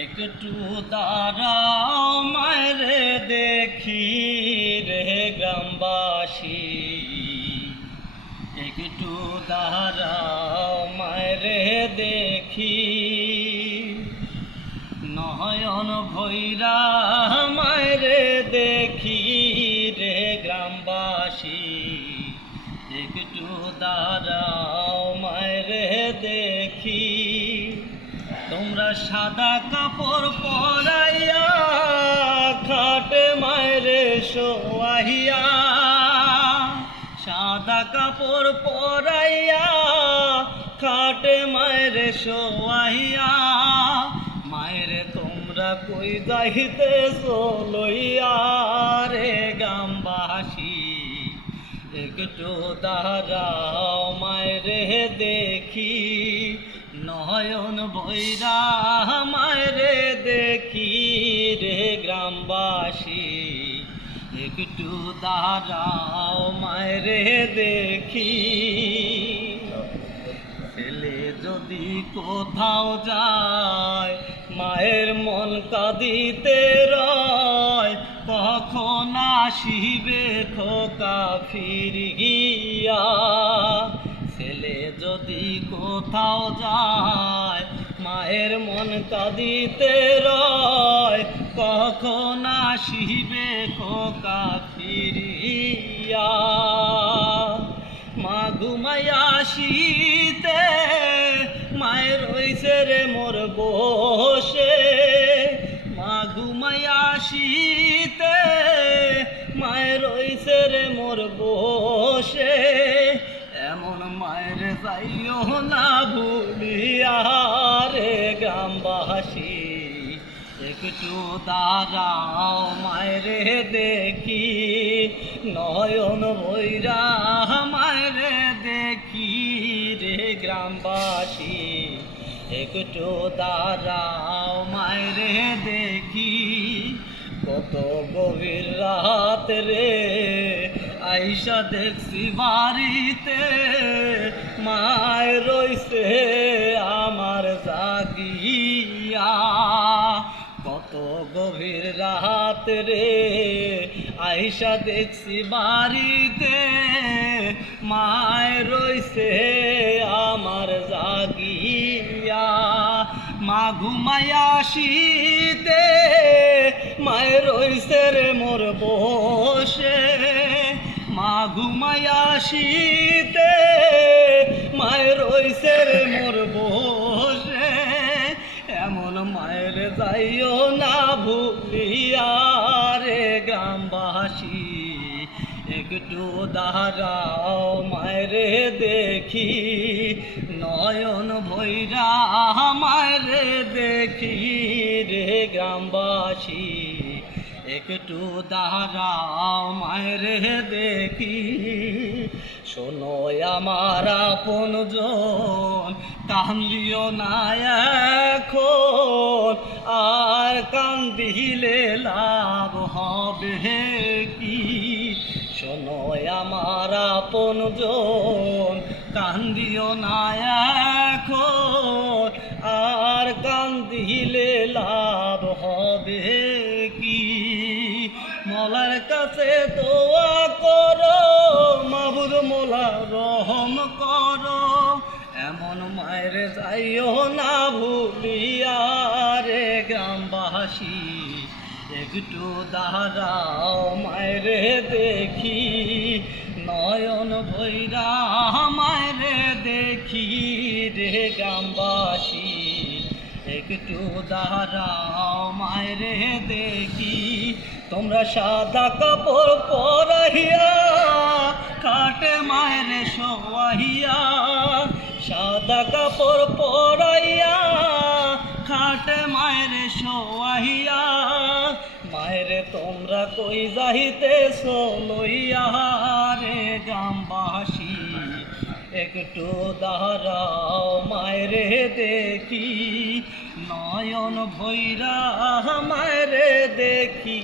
একটু দাঁড়াও মায়েরে দেখি রে গ্রামবাসী, একটু দাঁড়াও মায়েরে দেখি। নয়ন ভৈরা মায়েরে দেখি রে গ্রামবাসী, একটু দাঁড়াও মায়েরে দেখি। তোমরা সাদা কাপড় পরাইয়া খাটে মায়েরে শোয়াইয়া, সাদা কাপড় পরাইয়া খাটে মায়েরে শোয়াইয়া। মায়েরে তোমরা কই যাইতেছ লইয়া রে গ্রামবাসী, একটু দাঁড়াও মায়েরে দেখি। নয়ন ভৈরা মায়েরে দেখি রে গ্রামবাসী, একটু দাঁড়াও মায়েরে দেখি। ছেলে যদি কোথাও যায় মায়ের মন কাঁদিতে রয়, কখন আসিবে খোকা ফিরিয়া। ছেলে যদি কোথাও যায় মায়ের মন কাঁদিতে রয়, কখন আসিবে খোকা ফিরিয়া। মা ঘুমাইয়া শীতে মায়ের রইছে রে মোর বসে, মা ঘুমাইয়া শীতে মায়ের রইছে রে মোর বসে। এমন মায়ের যাইও না ভুলিয়া রে গ্রামবাসী, একটু দাঁড়াও মায়েরে দেখি। নয়ন ভৈরা মায়েরে দেখি রে গ্রামবাসী, একটু দাঁড়াও মায়েরে দেখি। কত গভীর রাত রে আইসা দেখছি বাড়িতে, মায় রইছে আমার জাগিয়া। কত গভীর রাত রে আইসা দেখছি বাড়িতে, মায় রইছে আমার জাগিয়া। মা ঘুমাইয়া শীতে মায় রইছে রে মোর বসে, মা ঘুমাইয়া শীতে মায় রইছে রে মোর বসে। এমন মায়ের যাইও না ভুলিয়া রে গ্রামবাসী, একটু দাঁড়াও মায়েরে দেখি। নয়ন ভৈরা মায়েরে দেখি রে গ্রামবাসী, একটু দাঁড়াও মায়েরে দেখি। শোনো আমার আপনজন কান্দিও না এখন, আর কান্দিলে লাভ হবে কি। শোনো আমার আপনজন কান্দিও না এখন, আর কান্দিলে লাভ হবে কি। মলার কাছে দোয়া করো মাবুদ মোলা রহম করো, এমন মায়ের যাইও না ভুলিয়া রে গ্রামবাসী, একটু দাঁড়াও মায়েরে দেখি। নয়ন ভৈরা মায়েরে দেখি রে গ্রামবাসী, একটু দাঁড়াও মায়েরে দেখি। তোমরা সাদা কাপড় পরাইয়া খাটে মায়েরে শোয়াইয়া, সাদা কাপড় পরাইয়া খাটে মায়েরে শোয়াইয়া। মায়েরে তোমরা কই যাইতেছ লইয়া রে গ্রামবাসী, একটু দাঁড়াও মায়েরে দেখি। নয়ন ভৈরা মায়েরে দেখি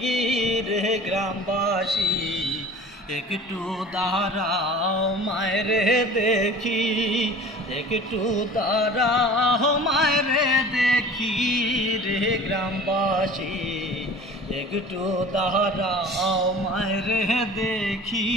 রে গ্রামবাসী, একটু দাঁড়াও মায়েরে দেখি, একটু দাঁড়াও মায়েরে দেখি রে গ্রামবাসী, একটু দাঁড়াও মায়ের দেখি।